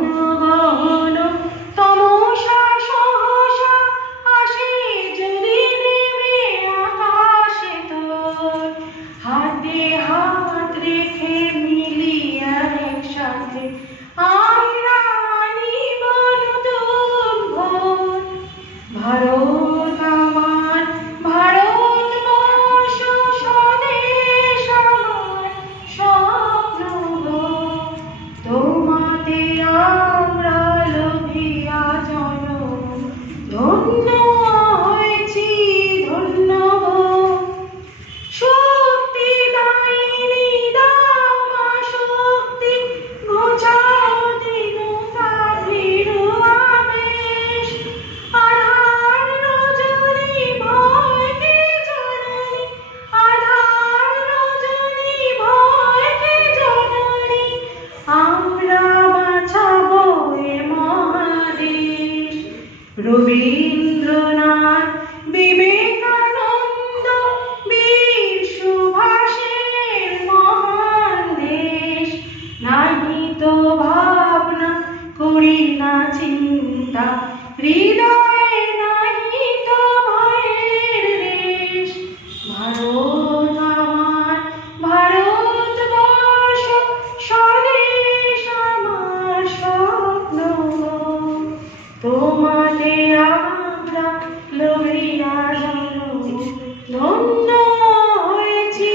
গহন তমসা সহসা আসে যদি নেমে আকাশে তোর হাতে হাত রেখে মিলিয়ে একসাথে আমরা নিব নতুন ভোর। ভারত আমার ভারতবর্ষ স্বদেশ আমার স্বপ্ন গো, তোমাতে আমরা লোভিয়া জনম ধন্য হয়েছি ধন্য গো। শক্তি দায়িনী দাও মা শক্তি, ঘোচাও দীনতা ভীরু আবেশ। আধার রজনী ভয়কে জননী, আধার রজনী ভয়কে জননী, আমরা বাঁচাবো এ মহাদেশ। রবীন্দ্রনাথ বিবেকানন্দ বীর সুভাষের মহান দেশ, নাহি তো ভাবনা করি না চিন্তা, হৃদয়ে নাহি তো ভয়ের রেশ। ভারত আমার ভারতবর্ষ স্বদেশ আমার স্বপ্ন গো, তোমাতে আমরা লোভিয়া জনম ধন্য হয়েছি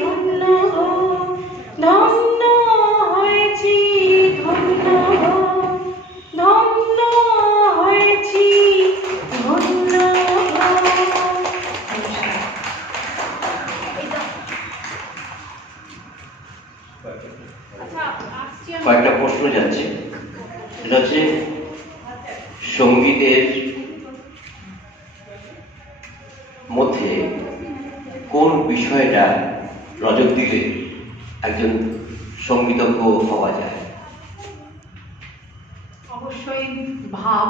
ধন্য গো, ধন্য হয়েছি ধন্য গো, ধন্য হয়েছি ধন্য গো। কয়েকটা প্রশ্ন যাচ্ছে, সেটা হচ্ছে সঙ্গীতের মধ্যে কোন বিষয়টা নজর দিলে একজন সঙ্গীতজ্ঞ হওয়া যায়? অবশ্যই ভাব।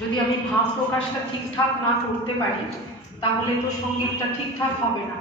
যদি আমি ভাব প্রকাশটা ঠিকঠাক না করতে পারি তাহলে তো সঙ্গীতটা ঠিকঠাক হবে না।